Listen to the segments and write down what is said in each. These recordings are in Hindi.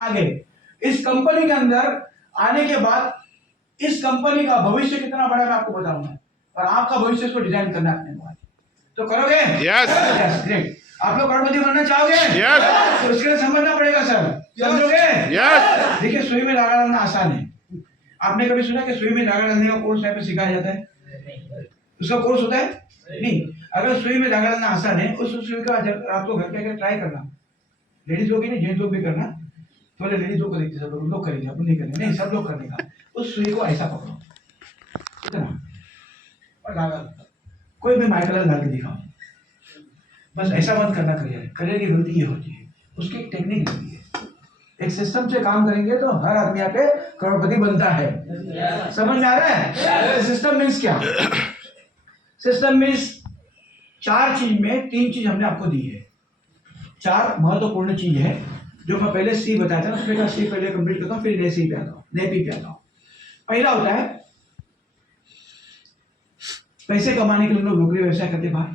आगे इस कंपनी के अंदर आने के बाद इस कंपनी का भविष्य कितना बड़ा मैं आपको बताऊंगा और आपका भविष्य इसको डिजाइन करना है अपने बाद। तो करोगे? Yes great. आप लोग करोड़पति बनना चाहोगे? यस। तो उसके लिए समझना पड़ेगा सर, समझोगे? यस। देखिए सुई में धागा डालना आसान है। आपने कभी सुना कि सुई में धागा डालने का कोर्स यहाँ पे सिखाया जाता है? उसका कोर्स होता है? नहीं। अगर सुई में धागा डालना आसान है, उस सुई का आपको घर के ट्राई करना, लेडीज लोग ही नहीं जेंट्स लोग भी करना। तो लेडीज लोग को देखते सब लोग करेंगे, अपन नहीं करेंगे, नहीं सब लोग करने का। उस सुई को ऐसा पकड़ो इतना और धागा, कोई भी माइकल डाल के दिखाओ, बस ऐसा मत करना। करियर की गलती ये होती है, उसकी एक टेक्निक होती है। एक सिस्टम से काम करेंगे तो हर आदमी यहाँ पे करोड़पति बनता है। समझ में आ रहा है? सिस्टम मीन्स क्या? सिस्टम मीन्स चार चीज में तीन चीज हमने आपको दी है। चार महत्वपूर्ण चीज है जो मैं पहले सी बताया था ना, उसमें का सी पहले कंप्लीट करता हूँ, फिर नए सी पे आता हूँ, नए पी पे आता हूँ। पहला होता है पैसे कमाने के लिए लोग नौकरी व्यवसाय करते, बाहर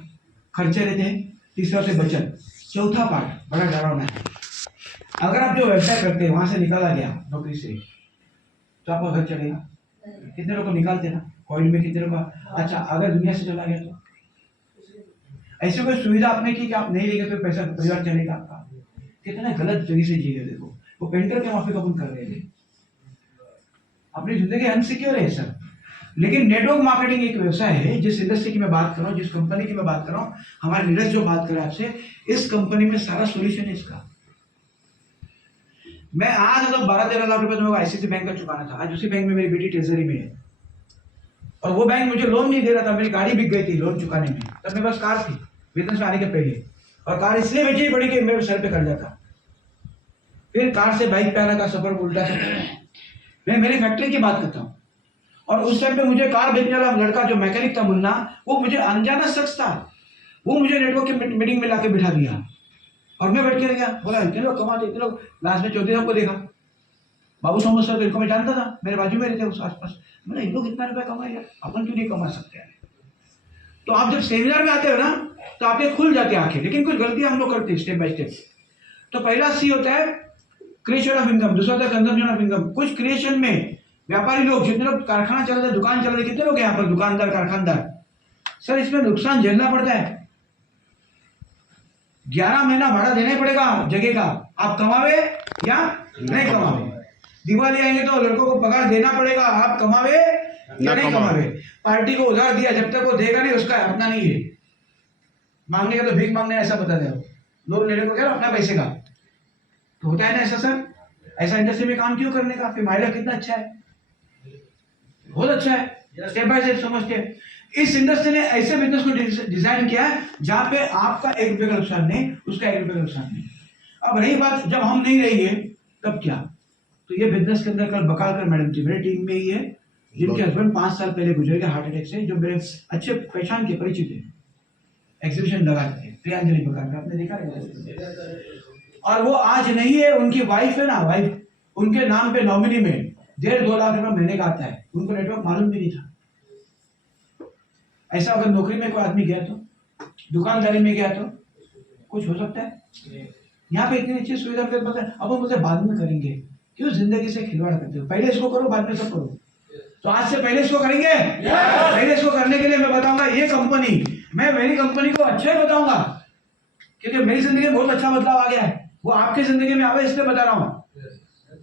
खर्चे रहते हैं। तीसरा से बचत। चौथा पार्ट बड़ा डरावना है। अगर आप जो व्यवसाय करते हैं वहां से निकाला गया नौकरी से तो आपका घर चलेगा। कितने लोग को निकालते ना कोविड में, कितने लोग? अच्छा, अगर दुनिया से चला गया तो ऐसी कोई सुविधा आपने की कि आप नहीं लेंगे तो पैसा परिवार चलेगा आपका? कितने गलत जगह से जी रहे। देखो वो पेंटर के माफी कबूल कर रहे थे, अपनी जिंदगी अनसिक्योर है सर। लेकिन नेटवर्क मार्केटिंग एक व्यवसाय है। जिस इंडस्ट्री की मैं बात कर रहा हूँ, जिस कंपनी की मैं बात कर रहा हूँ, हमारे लीडर्स जो बात कर रहे हैं आपसे, इस कंपनी में सारा सोल्यूशन है इसका। मैं आज मतलब 12-13 लाख रुपए तो मेरे आईसीआईसी बैंक का चुकाना था। आज उसी बैंक में मेरी बेटी ट्रेजरी में है और वो बैंक मुझे लोन नहीं दे रहा था। मेरी गाड़ी बिक गई थी लोन चुकाने में, तब मेरे पास कार थी बिजनेस में आने के पहले, और कार इसलिए बेची पड़ी कि मेरे सर पे कर्जा था। फिर कार से बाइक पे आने का सफर उल्टा सफर। मैं मेरी फैक्ट्री की बात करता हूँ, और उस टाइम पे मुझे कार बेचने वाला लड़का जो मैकेनिक था मुन्ना, वो मुझे अनजाना शख्स था। वो मुझे नेटवर्क की मीटिंग में लाके बिठा दिया और मैं बैठ के रह गया। बोला इतने लोग कमाते, इतने लोग। लास्ट में चौधरी साहब को देखा, बाबू सोमत सर, इनको मैं जानता था, मेरे बाजू में रहते उस आसपास। मैंने इन लोग इतना रुपया कमाएगा, अपन क्यों नहीं कमा सकते हैं? तो आप जब सेमिनार में आते हो ना तो आपके खुल जाते हैं आंखें, लेकिन कुछ गलतियां हम लोग करते हैं स्टेप बाय स्टेप। तो पहला सी होता है क्रिएशन ऑफ इनकम, दूसरा होता है कंजम्पशन ऑफ इनकम। कुछ क्रिएशन में व्यापारी लोग, जितने लोग कारखाना चल रहे हैं, दुकान चल रही है, कितने लोग यहाँ पर दुकानदार कारखानदार, सर इसमें नुकसान झेलना पड़ता है। 11 महीना भाड़ा देना ही पड़ेगा जगह का, आप कमावे या नहीं कमावे। दिवाली आएंगे तो लड़कों को पगार देना पड़ेगा, आप कमावे या नहीं कमावे। पार्टी को उधार दिया, जब तक वो देगा नहीं उसका अपना नहीं है। मांगने का तो भीख मांगने ऐसा बता दे, लोन लेने को क्या अपना पैसे का तो होता है ना ऐसा सर। ऐसा इंडस्ट्री में काम क्यों करने का? फिर माइलेज कितना अच्छा है, बहुत अच्छा है। स्टेप बाय स्टेप समझते हैं। इस इंडस्ट्री ने ऐसे बिजनेस को डिजाइन किया है जहां पे आपका 1 रुपये का नुकसान नहीं, उसका 1 रुपये का नुकसान नहीं। अब रही बात जब हम नहीं रहेंगे तब क्या? तो ये बिजनेस के अंदर कल बकालकर मैडम थी, मेरी टीम में ही है, जिनके हस्बैंड 5 साल पहले गुजरे गए हार्ट अटैक से, जो मेरे अच्छे पहचान के परिचित है, एग्जीबिशन लगाते थे, प्रियांजलि बकालकर, आपने देखा है। और वो आज नहीं है, उनकी वाइफ है ना, वाइफ उनके नाम पे नॉमिनी में 1.5-2 लाख रुपए महीने का आता है। उनको नेटवर्क मालूम भी नहीं था। ऐसा अगर नौकरी में कोई आदमी गया तो, दुकानदारी में गया तो कुछ हो सकता है। यहाँ पे इतनी अच्छी सुविधा पता है, अब हम मुझे बाद में करेंगे, क्यों जिंदगी से खिलवाड़ करते हो? पहले इसको करो, बाद में सब करो। तो आज से पहले इसको करेंगे। पहले इसको करने के लिए मैं बताऊंगा ये कंपनी, मैं मेरी कंपनी को अच्छा ही बताऊंगा, क्योंकि मेरी जिंदगी में बहुत अच्छा बदलाव आ गया है। वो आपकी जिंदगी में आवे इसलिए बता रहा हूँ।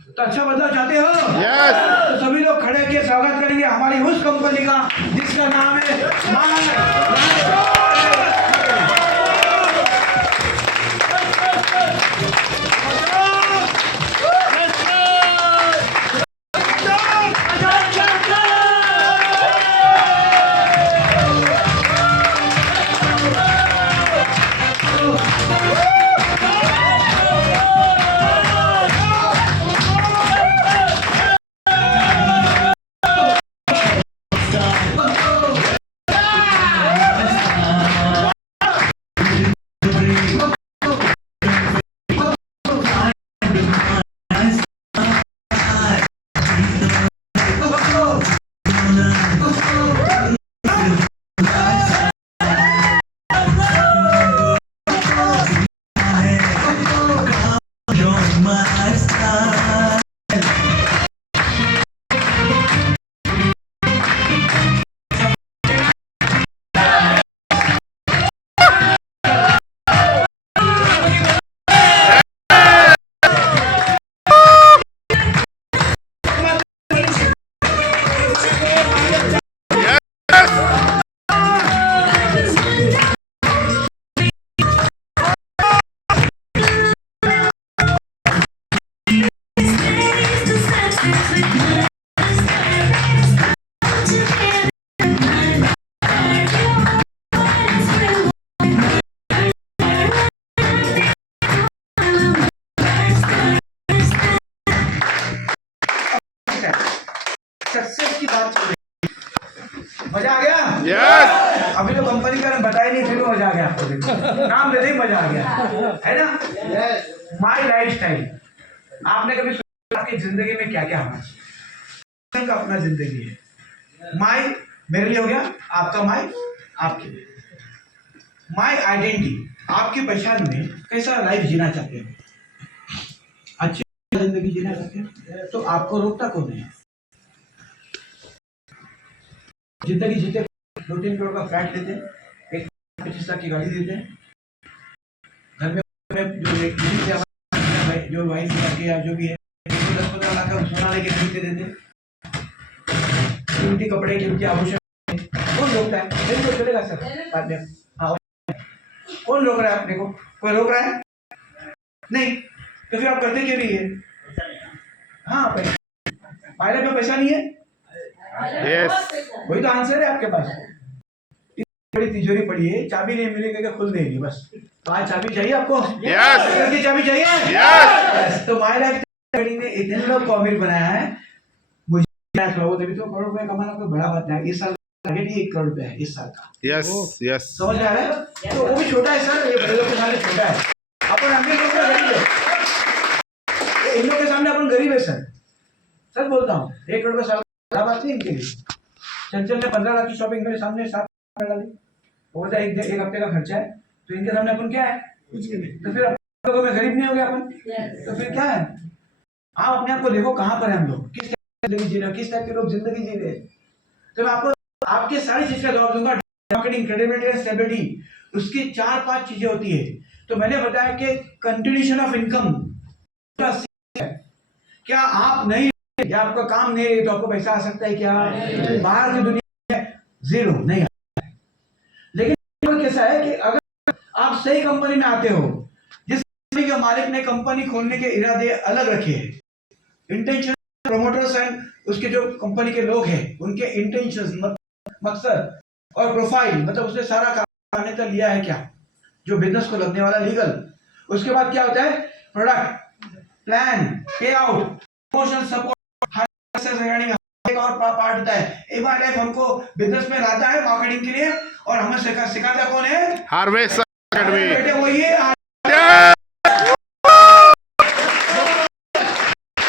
तो अच्छा बदलाव चाहते हो? तो सभी लोग खड़े के स्वागत करेंगे हमारी उस कंपनी का जिसका नाम है Yes. सक्सेस की बात चल रही है। मजा आ गया? Yes. अभी तो कंपनी का बताया नहीं, फिर भी मजा आ गया आपको, देखो नाम लेते ही मजा आ गया, है ना? My life style. आपने कभी सोचा आपकी जिंदगी में क्या क्या होना चाहिए? का अपना जिंदगी है। माई मेरे लिए हो गया, आपका माई आपके लिए। माई आइडेंटिटी, आपकी पहचान में कैसा लाइफ जीना चाहते हो, अच्छी जिंदगी जीना चाहते हो, तो आपको रोकता कौन है? जिंदगी जीते 2-3 करोड़ का फ्लैट लेते हैं, 1-25 लाख की गाड़ी देते हैं, घर में जो वाइफ या जो भी है 10-15 लाख का सोना लेके खरीदते देते, कीमती कपड़े, कीमती आभूषण, कौन रोकता है? नहीं तो चलेगा सर बाद में। हाँ, कौन रोक रहा है अपने को? कोई रोक रहा है नहीं, तो फिर आप करते क्यों नहीं है? हाँ, पायलट में पैसा नहीं है। Yes. वही तो आंसर है आपके पास। बड़ी तिजोरी पड़ी है, चाबी नहीं मिलेगी क्या खुल देगी बस। तो आज चाबी चाहिए आपको? Yes. की चाबी चाहिए? Yes. तो माय लाइफ ने इतने लोग को अमीर बनाया है, मुझे तभी तो करोड़ रुपए कमाना कोई बड़ा बात नहीं। इस साल टारगेट ही 1 करोड़ रुपए है इस साल का। Yes. Yes. समझ में आ रहा है? तो वो भी छोटा है सर, ये बड़े लोग के सामने छोटा है, अपन अमीर लोग गरीब है, इन लोग के सामने अपन गरीब है सर, सच बोलता हूँ। 1 करोड़ का साल बड़ा बात नहीं इनके लिए। चंचल ने 15 लाख की शॉपिंग मेरे सामने 7 डाली, वो बोलता एक हफ्ते का खर्चा है, तो इनके सामने अपन क्या है? कुछ भी नहीं। तो फिर अपन में गरीब नहीं हो गया अपन? तो फिर क्या है? आप अपने आप को देखो कहाँ पर है हम लोग, किस जिंदगी जी रहे हैं, किस टाइप के लोग जिंदगी जी रहे हैं। तो मैं आपको आपके सारी चीज का जवाब दूंगा। मार्केटिंग, क्रेडिबिलिटी एंड स्टेबिलिटी, उसकी 4-5 चीजें होती है। तो मैंने बताया कि कंटिन्यूएशन ऑफ इनकम, क्या आप नहीं, या आपका काम नहीं है तो आपको पैसा आ सकता है क्या? बाहर की दुनिया में जीरो नहीं आता है। लेकिन कैसा है कि अगर आप सही कंपनी में आते हो, जिस कंपनी के मालिक ने कंपनी खोलने के इरादे अलग रखे हैं, इंटेंशन, प्रोमोटर्स एंड उसके जो कंपनी के लोग हैं उनके इंटेंशन, मकसद और प्रोफाइल, मतलब उसने सारा काम करने तक लिया है क्या, जो बिजनेस को लगने वाला लीगल। उसके बाद क्या होता है? प्रोडक्ट, प्लान, पे आउट, प्रमोशन, सपोर्ट, एक और पार्ट होता है। एक बार लाइफ हमको बिजनेस में लाता है मार्केटिंग के लिए, और हमें सिखाता कौन है? Harvest Academy. बेटे वही है। Yes.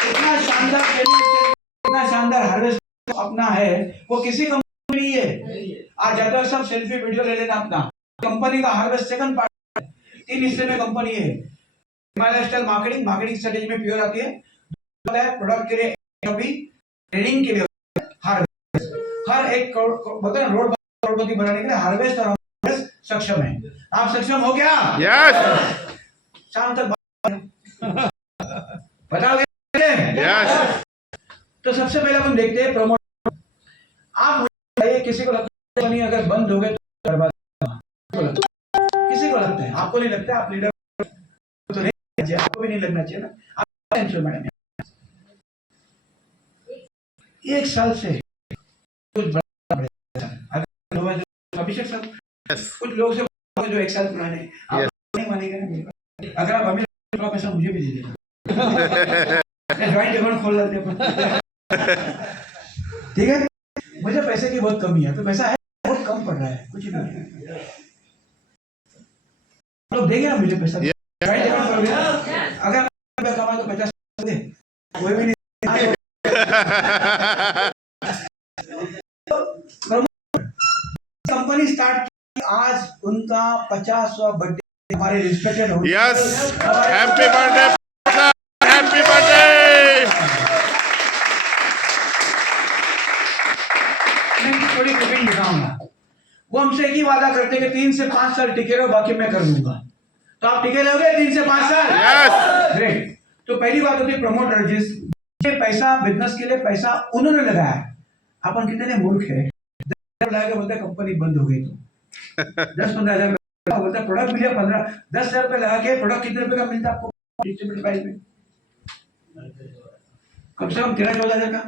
इतना शानदार हार्वेस्ट अपना है, वो किसी कंपनी नहीं है। आज जाते हो सब सेल्फी वीडियो ले लेना अपना, कंपनी का हार्वेस्ट सेकंड पार्ट है, 3 हिस्से में कंपनी है। My style marketing, marketing strategy में प्योर आती है, प्रोडक्ट के लिए अभी ट्रेनिंग के लिए हार्वेस्ट, हर एक मतलब रोड करोड़पति बनाने के लिए हार्वेस्ट और हार्वेस्ट सक्षम है। आप सक्षम हो क्या? Yes. शाम तक बताओगे? Yes. तो सबसे पहले हम देखते हैं प्रमोट। आप मुझे किसी को लगता है नहीं अगर बंद हो गए तो बर्बाद, किसी को लगता है? आपको नहीं लगता? आप लीडर तो नहीं, आपको भी नहीं लगना चाहिए ना। आप टेंशन मैडम, 1 साल से कुछ बड़ा अभिषेक सर, Yes. कुछ लोग से जो 1 साल पुराने, आप नहीं मानेंगे ना। अगर आप अभी थोड़ा पैसा मुझे भी दे देना, ज्वाइंट अकाउंट खोल लेते हैं, ठीक है? मुझे पैसे की बहुत कमी है, तो पैसा है बहुत कम पड़ रहा है, कुछ नहीं है। लोग देंगे ना मुझे पैसा, ज्वाइंट अकाउंट खोल देना। अगर मैं कमा तो 50 दे, कोई भी नहीं। कंपनी स्टार्ट की, आज उनका 50वां बर्थडे, हमारे रिस्पेक्टेड हो। Yes. Happy birthday. Happy birthday. मैं थोड़ी क्लिपिंग दिखाऊंगा। वो हमसे एक ही वादा करते हैं कि 3 से 5 साल टिके रहो, बाकी मैं कर दूंगा। तो आप टिके रहोगे 3 से 5 साल? Yes. ग्रेट। तो पहली बात होती है प्रमोटर, जिस पैसा बिजनेस के लिए पैसा उन्होंने लगाया। अपन कितने मूर्ख है, लगा के बोलता है कंपनी बंद हो गई तो 10-15 हजार बोलता है प्रोडक्ट मिला 10,000 रुपये लगा के प्रोडक्ट कितने रुपए का मिलता है आपको डिस्ट्रीब्यूटर प्राइस में? कम से कम 13-14 हजार का।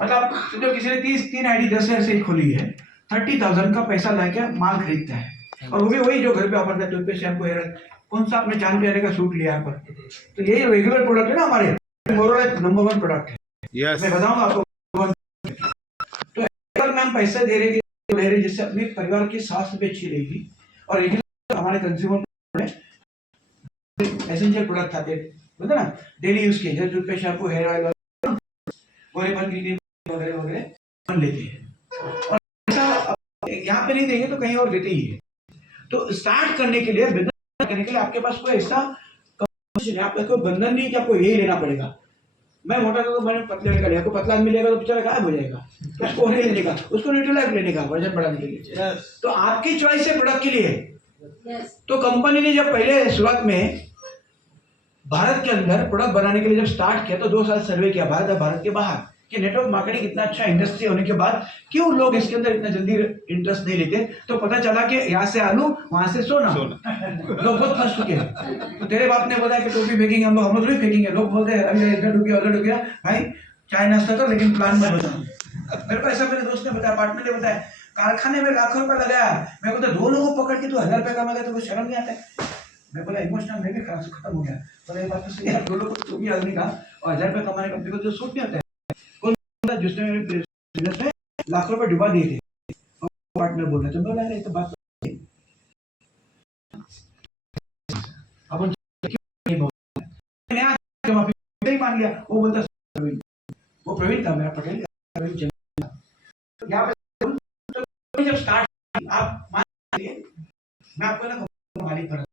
मतलब समझो किसी ने 3 आईडी 10,000 से ही खोली है, 30,000 का पैसा लाके माल खरीदता है और वो भी वही जो घर पे ऑफर था, टूथपेस्ट शैम्पू हेयर ऑयल। कौन सा आपने 4 रुपये का सूट लिया यहाँ पर? तो यही रेगुलर प्रोडक्ट है ना हमारे, नंबर 1 प्रोडक्ट है। Yes. मैं बताऊंगा आपको। तो अगर मैम पैसा दे रहे जिससे अपने परिवार की स्वास्थ्य भी अच्छी रहेगी और रेगुलर हमारे कंज्यूमर एसेंशियल प्रोडक्ट आते बोलते ना डेली यूज के, जैसे टूथपेस्ट शैम्पू हेयर ऑयल वगैरह वगैरह लेते हैं और ऐसा यहाँ पे नहीं देंगे तो कहीं और देते ही है। तो स्टार्ट करने के लिए, बिजनेस करने के लिए आपके पास कोई ऐसा आपका कोई बंधन नहीं कि आपको यही लेना पड़ेगा। मैं मोटा था तो मैंने पतले का लिया, आपको पतला मिलेगा तो बेचारा गायब हो जाएगा, उसको नहीं लेने का, उसको न्यूट्रलाइज लेने का वजन बढ़ाने के लिए। तो आपकी चॉइस है प्रोडक्ट के लिए। तो कंपनी ने जब पहले शुरुआत में भारत के अंदर प्रोडक्ट बनाने के लिए जब स्टार्ट किया तो 2 साल सर्वे किया भारत और भारत के बाहर कि नेटवर्क मार्केटिंग इतना अच्छा इंडस्ट्री होने के बाद क्यों लोग इसके अंदर इतना जल्दी इंटरेस्ट नहीं लेते। तो पता चला कि यहाँ से आलू वहां से सोना लोग बहुत फंस चुके हैं। तो तेरे बाप ने बताया कि टोपी फेंकेंगे हम लोग भी फेंकेंगे। लोग बोलते हैं अभी इधर डूब गया उधर डूब गया, भाई चाय नाश्ता कर लेकिन प्लान मत बताओ। मेरे को ऐसा मेरे दोस्त ने बताया, पार्टनर ने बताया, कारखाने में लाखों रुपया लगाया, मैं बोलता 2 लोगों को पकड़ के तू 1,000 रुपया कमाएगा तो शर्म नहीं आता है? मैं बोला इमोशनल मैं भी खत्म हो गया। तो ये बात तो सही है, 2 लोगों को भी आदमी का और 1,000 रुपया कमाने का बिल्कुल जो सूट नहीं होता है। जिसने मेरे बिजनेस में लाखों रुपए डुबा दिए थे और पार्टनर बोल रहे थे, बोला यार ये तो बात अब उन नहीं बोल मैंने मान लिया। वो बोलता वो प्रवीण था मेरा पटेल प्रवीण। तो यहाँ पे जब स्टार्ट आप मान लीजिए मैं आपको ना मालिक पर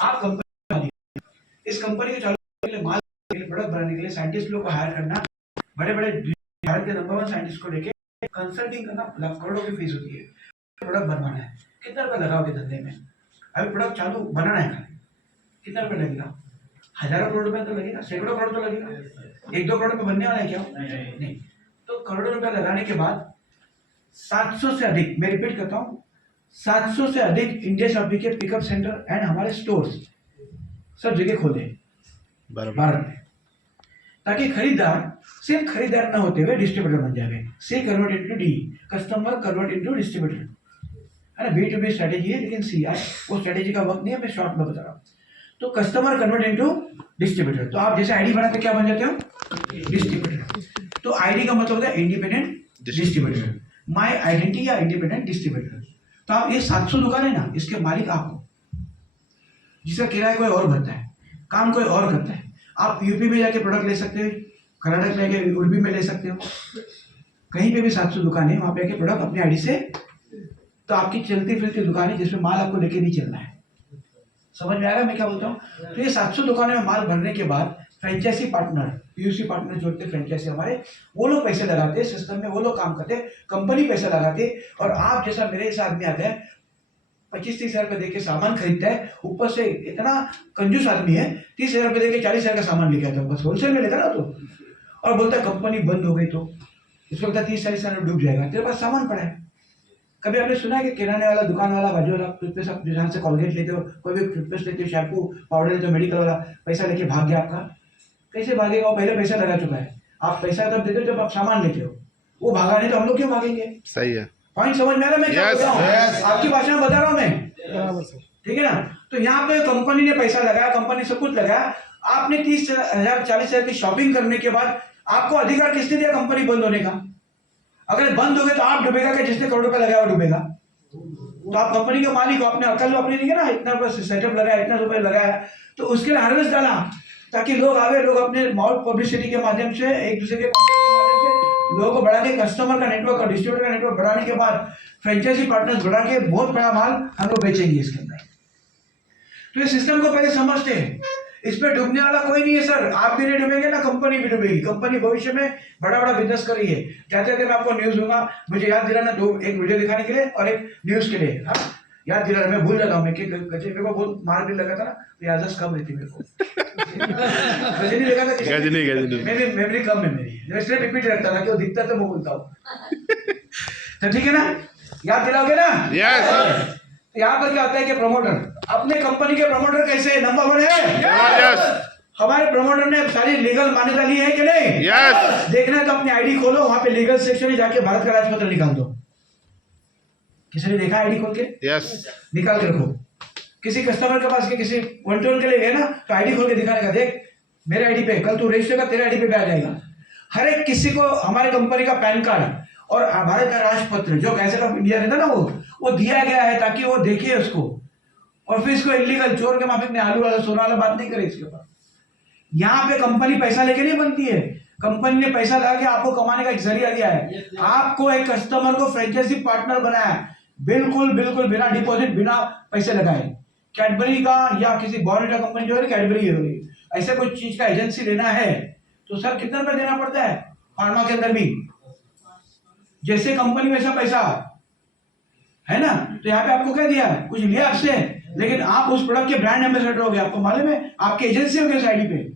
आप कंपनी इस कंपनी को चालू करने के लिए माल प्रोडक्ट बनाने के लिए साइंटिस्ट लोग को हायर करना, बड़े बड़े भारत के नंबर 1 साइंटिस्ट को लेके कंसल्टिंग करना, करोड़ों की फीस होती है। प्रोडक्ट बनवाना है, कितना रुपया लगाओगे धंधे में? अभी प्रोडक्ट चालू बनाना है, कितना रुपया लगेगा? हजारों करोड़ रुपया तो लगेगा, सैकड़ों करोड़ तो लगेगा। 1-2 करोड़ में बनने वाला है क्या? नहीं। तो करोड़ों रुपया लगाने के बाद 700 से अधिक, मैं रिपीट करता हूँ, 700 से अधिक इंडिया शॉपिंग के पिकअप सेंटर एंड हमारे स्टोर्स सब जगह खोले भारत में, ताकि खरीदार सिर्फ खरीदार ना होते हुए डिस्ट्रीब्यूटर बन जाए। C convert into D, customer convert into distributor, है ना। B2B स्ट्रेटेजी है, लेकिन सी यार वो स्ट्रेटेजी का वक्त नहीं है, मैं शॉर्ट में बता रहा हूँ। तो कस्टमर कन्वर्ट इनटू डिस्ट्रीब्यूटर, तो आप जैसे आईडी बनाते क्या बन जाते हो? डिस्ट्रीब्यूटर। तो आईडी का मतलब होता है इंडिपेंडेंट डिस्ट्रीब्यूटर, माई आइडेंटिटी या इंडिपेंडेंट डिस्ट्रीब्यूटर। तो आप ये 700 दुकान है ना, इसके मालिक आप हो, जिसका किराया कोई और भरता है, काम कोई और करता है। आप यूपी में जाके प्रोडक्ट ले सकते हो, कर्नाटक में जाके उड़पी में ले सकते हो, कहीं पे भी 700 दुकान है, वहां पे आके प्रोडक्ट अपनी आईडी से। तो आपकी चलती फिरती दुकान है जिसमें माल आपको लेके नहीं चलना है। समझ में आ रहा है मैं क्या बोलता हूँ? तो ये 700 दुकानों में माल भरने के बाद फ्रेंचाइजी पार्टनर, पीयूसी पार्टनर जोड़ते फ्रेंचाइजी हमारे, वो लोग पैसे लगाते सिस्टम में, वो लोग काम करते, कंपनी पैसा लगाते, और आप जैसा मेरे जैसा आदमी आता है 25-30 हजार रुपये देके सामान खरीदता है, ऊपर से इतना कंजूस आदमी है 30 हजार रुपये देके 40 हजार का सामान लेके आता है, बस होलसेल में लेता ना। तो और बोलता है कंपनी बंद हो गई तो इसको लगता है 30-40 हजार डूब जाएगा, तेरे पास सामान पड़ा है। कभी आपने सुना है कि किराने वाला, दुकान वाला, बाजू वाला टूथपेस्ट, आप जहाँ से कॉलगेट लेते हो, कोई भी टूथपेस्ट लेते हो, शैम्पू पाउडर लेते हो, मेडिकल वाला पैसा लेके भाग गया आपका? कैसे भागेगा? वो पहले पैसा लगा चुका है। आप पैसा तब देते हो जब आप सामान लेते हो, वो भागा नहीं तो हम लोग क्यों भागेंगे? सही है, पॉइंट समझ में आ रहा है मैं क्या बता रहा हूँ? आपकी भाषा में बता रहा हूँ मैं, ठीक है ना। तो यहाँ पे कंपनी ने पैसा लगाया, कंपनी सब कुछ लगाया, आपने 30 हजार 40 हजार की शॉपिंग करने के बाद आपको अधिकार किसने दिया कंपनी बंद होने का? अगर बंद हो गए तो आप डूबेगा क्या? जिसने करोड़ रुपया लगाया वो डूबेगा। तो आप कंपनी के मालिक हो, आपने अकल अपनी नहीं ना, इतना सेटअप लगाया, इतना रुपया लगाया, तो उसके लिए हार्वेस्ट डाला ताकि लोग आवे, लोग अपने माउथ पब्लिसिटी के माध्यम से, एक दूसरे के कॉन्टेक्ट के माध्यम से लोगों को बढ़ा के, कस्टमर का नेटवर्क और डिस्ट्रीब्यूटर का नेटवर्क बढ़ाने के बाद फ्रेंचाइजी पार्टनर्स बढ़ा के बहुत बड़ा माल हम लोग बेचेंगे इसके अंदर। तो ये सिस्टम को पहले समझते हैं, इस पे डूबने वाला कोई नहीं है सर। आप भी नहीं डूबेंगे ना, कंपनी भी डूबेगी। कंपनी भविष्य में बड़ा बड़ा बिजनेस कर रही है। जाते जाते मैं आपको न्यूज दूंगा, मुझे याद दिलाना, एक वीडियो दिखाने के लिए और एक न्यूज के लिए। याद दिला, मैं भूल जाता हूँ। मैं कि गजनी को बहुत मार भी लगा था ना, तो याददाश्त कम रहती मेरे को। गजनी लगा था, गजनी मेरी मेमोरी कम है मेरी, मैं इसलिए रिपीट रखता था कि वो दिखता तो मैं बोलता हूँ। तो ठीक है ना, याद दिलाओगे ना? यस। यहाँ पर क्या होता है कि प्रमोटर, अपने कंपनी के प्रमोटर कैसे नंबर 1 है। जबरदस्त। हमारे प्रमोटर ने सारी लीगल मान्यता ली है कि नहीं? यस। देखना है तो अपनी आईडी खोलो, वहां पे लीगल सेक्शन में जाके भारत का राजपत्र निकाल दो। किसी ने देखा आईडी खोल के? यस। निकाल के रखो। किसी कस्टमर के पास के किसी वन के लिए गए ना, तो आईडी खोल के दिखाने का, देख मेरे आईडी पे, कल तू रजिस्टर का तेरे आईडी पे आ जाएगा। हर एक किसी को हमारे कंपनी का पैन कार्ड और भारत का राजपत्र जो गैजेट ऑफ इंडिया रहता ना, वो दिया गया है ताकि वो देखे उसको, और फिर इसको इलीगल चोर के माफिक ने आलू वाला सोना वाला बात नहीं करे इसके ऊपर। यहाँ पे कंपनी पैसा लेके नहीं बनती है, कंपनी ने पैसा लगा के आपको कमाने का एक जरिया दिया है। आपको एक कस्टमर को फ्रेंचाइजी पार्टनर बनाया है, बिल्कुल बिल्कुल बिना डिपॉजिट बिना पैसे लगाए। कैडबरी का या किसी बॉर्नविटा कंपनी जो है कैडबरी है, ऐसे कोई चीज का एजेंसी लेना है तो सर कितना रुपया देना पड़ता है? फार्मा के अंदर भी जैसे कंपनी वैसा पैसा है ना। तो यहाँ पे आपको क्या दिया, कुछ लिया आपसे, लेकिन आप उस प्रोडक्ट के ब्रांड एम्बेसडर हो गए। आपको मालूम है आपकी एजेंसी हो गई उस आईडी पे।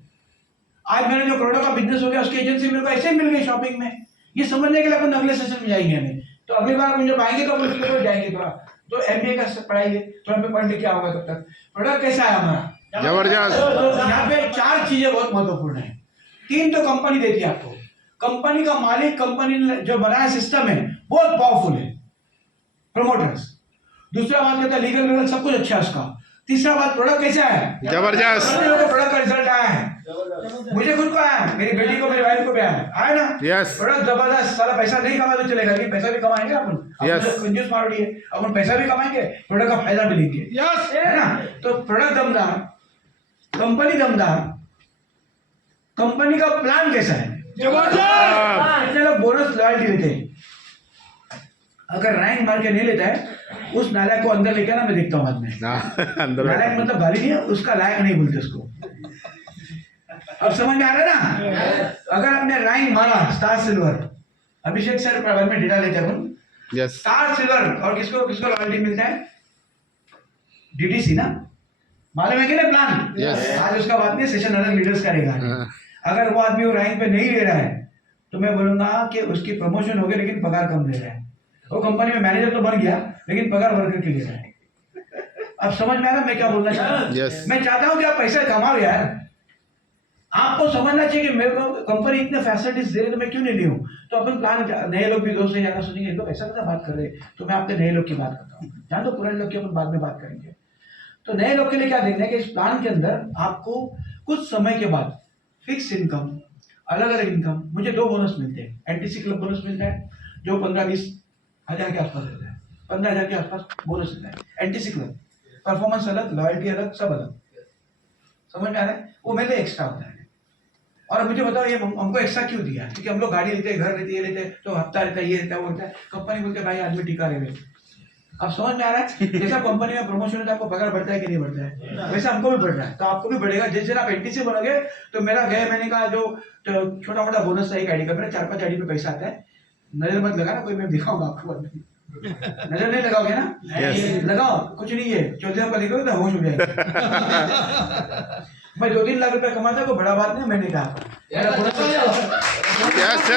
आज मेरा जो प्रोडक्ट का बिजनेस हो गया उसकी एजेंसी मेरे को ऐसे ही मिल गई शॉपिंग में। ये समझने के लिए अपन अगले सेशन में जाएंगे हमें, तो अगली बार हम जब आएंगे तो अपन जाएंगे थोड़ा, तो एमबीए का पढ़ाइए थोड़ा, पे पढ़ लिख क्या होगा तब तक। प्रोडक्ट कैसा है हमारा, जबरदस्त। तो यहाँ पे 4 चीजें बहुत महत्वपूर्ण है। 3 तो कंपनी देती है आपको, कंपनी का मालिक, कंपनी ने जो बनाया सिस्टम है बहुत पावरफुल है, प्रमोटर्स। दूसरा बात कहता है लीगल सब कुछ अच्छा है उसका। तीसरा बात प्रोडक्ट कैसा है, जबरदस्त। प्रोडक्ट का रिजल्ट आया है, मुझे खुद को आया है, मेरी बेटी को मेरी वाइफ को भी आया ना। यस। प्रोडक्ट जबरदस्त, सारा पैसा नहीं कमा तो चलेगा, लेकिन पैसा भी कमाएंगे अपन। Yes. कंजूस मारोड़ी है, अपन पैसा भी कमाएंगे, प्रोडक्ट का फायदा भी लेंगे। यस। है ना। तो प्रोडक्ट दमदार, कंपनी दमदार, कंपनी का प्लान कैसा है, जबरदस्त। कितने लोग बोनस लॉयल्टी लेते हैं। अगर रैंक मार के नहीं लेता है उस नालायक को अंदर लेके ना, मैं देखता हूँ बाद में। अंदर नालायक मतलब गाली नहीं है, उसका लायक नहीं बोलते उसको। अब समझ में आ रहा है ना। अगर आपने रैंक मारा स्टार सिल्वर, अभिषेक सर पर में डेटा लेते हैं यस। स्टार सिल्वर, और किसको किसको लॉयल्टी मिलता है, डीडीसी ना, मालूम है कि नहीं प्लान। Yes. आज उसका बात नहीं, सेशन अलग लीडर्स करेगा। अगर वो आदमी वो रैंक पे नहीं ले रहा है तो मैं बोलूंगा कि उसकी प्रमोशन हो गई लेकिन पगार कम दे रहा है। वो कंपनी में मैनेजर तो बन गया लेकिन पगार वर्कर के ले रहा है। अब समझ में आ रहा मैं क्या बोलना चाहता हूँ। Yes. मैं चाहता हूँ कि आप पैसा कमाओ यार। आपको समझना चाहिए कि मेरे को कंपनी इतने फैसिलिटीज दे रही है तो मैं क्यों नहीं ली हूँ। तो अपन प्लान, नए लोग भी दोस्त से ज्यादा सोचेंगे लोग ऐसा कैसा बात कर रहे हैं, तो मैं आपके नए लोग की बात करता हूँ। जान दो पुराने लोग की अपन बाद में बात करेंगे। तो नए लोग के लिए क्या देखना है कि इस प्लान के अंदर आपको कुछ समय के बाद फिक्स इनकम, अलग अलग इनकम, मुझे 2 बोनस मिलते हैं। एनटीसी क्लब बोनस मिलता है जो 15-20 हजार के आसपास रहता है, 15,000 के आसपास बोनस मिलता है। एनटीसी क्लब परफॉर्मेंस अलग, लॉयल्टी अलग, सब अलग। समझ में आ रहा है, वो मेरे लिए एक्स्ट्रा होता है। और मुझे बताओ ये हमको एक्स्ट्रा क्यों दिया, क्योंकि हम लोग गाड़ी लेते हैं, घर लेते हैं, लेते हैं तो हफ्ता रहता है, ये रहता है, वो रहता है। कंपनी बोलते भाई आदमी टिका रहे। अब समझ में आ रहा है, जैसा कंपनी में प्रमोशन होता है आपको पगार बढ़ता है कि नहीं बढ़ता है, वैसे हमको भी बढ़ रहा है, तो आपको भी बढ़ेगा। जैसे आप एनटीसी बनोगे तो मेरा गए महीने का जो छोटा मोटा बोनस है एक आईडी का, मेरा 4-5 आईडी पे पैसा आता है। नजर मत लगाना, कोई मैं दिखाऊंगा आपको, नजर नहीं लगाओगे ना। Yes. लगाओ, कुछ नहीं है, 14 का देखोगे तो होश हो जाएगा। मैं 2-3 लाख रुपए कमाता को बड़ा बात नहीं, मैंने कहा यस। यस।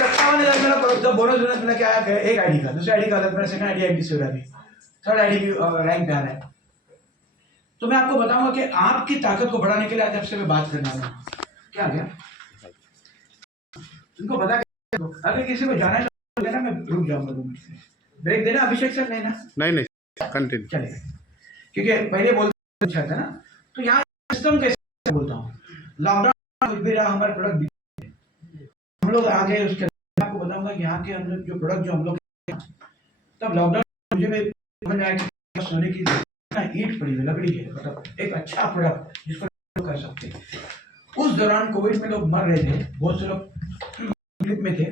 57,000 मेरा जब बोनस मिला क्या आया, एक आईडी का, दूसरी आईडी का अलग, मेरा सेकंड आईडी एमटीसी हो रहा है, थर्ड आईडी भी रैंक पे आ रहा है। तो मैं आपको बताऊंगा कि आपकी ताकत को बढ़ाने के लिए आज आपसे मैं बात करना है। क्या गया इनको बता, अगर किसी को जाना है ना मैं रुक जाऊंगा 2 मिनट से, ब्रेक देना अभिषेक सर। नहीं ना, नहीं कंटिन्यू चलेगा, क्योंकि पहले बोलते था ना। तो यहाँ सिस्टम कैसे बोलता हूँ, लॉकडाउन कुछ भी रहा, हमारे प्रोडक्ट हम लोग आ गए, उसके आपको बताऊंगा कि यहाँ के हम लोग जो प्रोडक्ट जो हम लोग, तब लॉकडाउन मुझे भी समझ में आया कि सोने की ईंट पड़ी है, लकड़ी है, मतलब एक अच्छा प्रोडक्ट जिसको कर सकते हैं। उस दौरान कोविड में लोग मर रहे थे, बहुत से लोग तकलीफ में थे।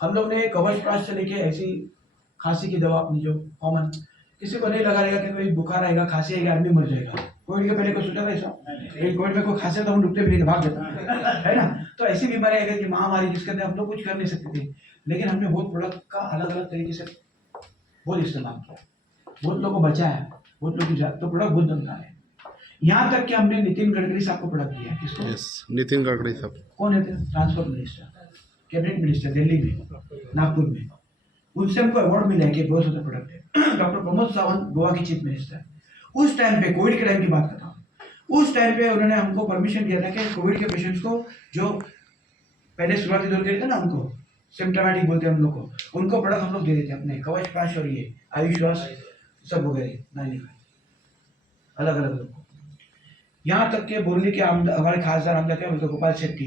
हम लोग ने कवच प्राश से लेके ऐसी खांसी की दवा अपनी जो कॉमन, किसी को नहीं लगा रहेगा कि कोई बुखार आएगा, खांसी आएगी, आदमी मर जाएगा। कोविड के पहले को सोचा था ऐसा, लेकिन कोविड में कोई खांसी तो हम डूबते भी नहीं, भाग जाता है ना। तो ऐसी बीमारी आ गई कि महामारी जिसके अंदर हम लोग कुछ कर नहीं सकते थे, लेकिन हमने बहुत प्रोडक्ट का अलग अलग तरीके से बहुत इस्तेमाल किया, बहुत लोगों को बचाया, बहुत लोग की जात तो प्रोडक्ट बहुत दमदार है। यहाँ तक कि हमने नितिन गडकरी साहब को प्रोडक्ट दिया। किसको? यस नितिन गडकरी साहब। कौन है थे? Transport minister, cabinet minister Delhi में, नागपुर में। उनसे हमको अवार्ड मिला है कि बहुत सुंदर प्रोडक्ट है। डॉक्टर प्रमोद सावंत गोवा के चीफ मिनिस्टर, उस टाइम पे कोविड के टाइम की बात करता हूँ, उस टाइम पे उन्होंने हमको परमिशन दिया था कि कोविड के पेशेंट्स को जो पहले शुरुआती दौर के थे ना, उनको सिम्टोमेटिक बोलते हैं हम लोग को, उनको प्रोडक्ट हम लोग दे देते अपने कवच प्राश और ये आयुष्वास सब वगैरह 95 अलग अलग लोग को। यहाँ तक के बोलने के हमारे खासदार हम लोग गोपाल शेट्टी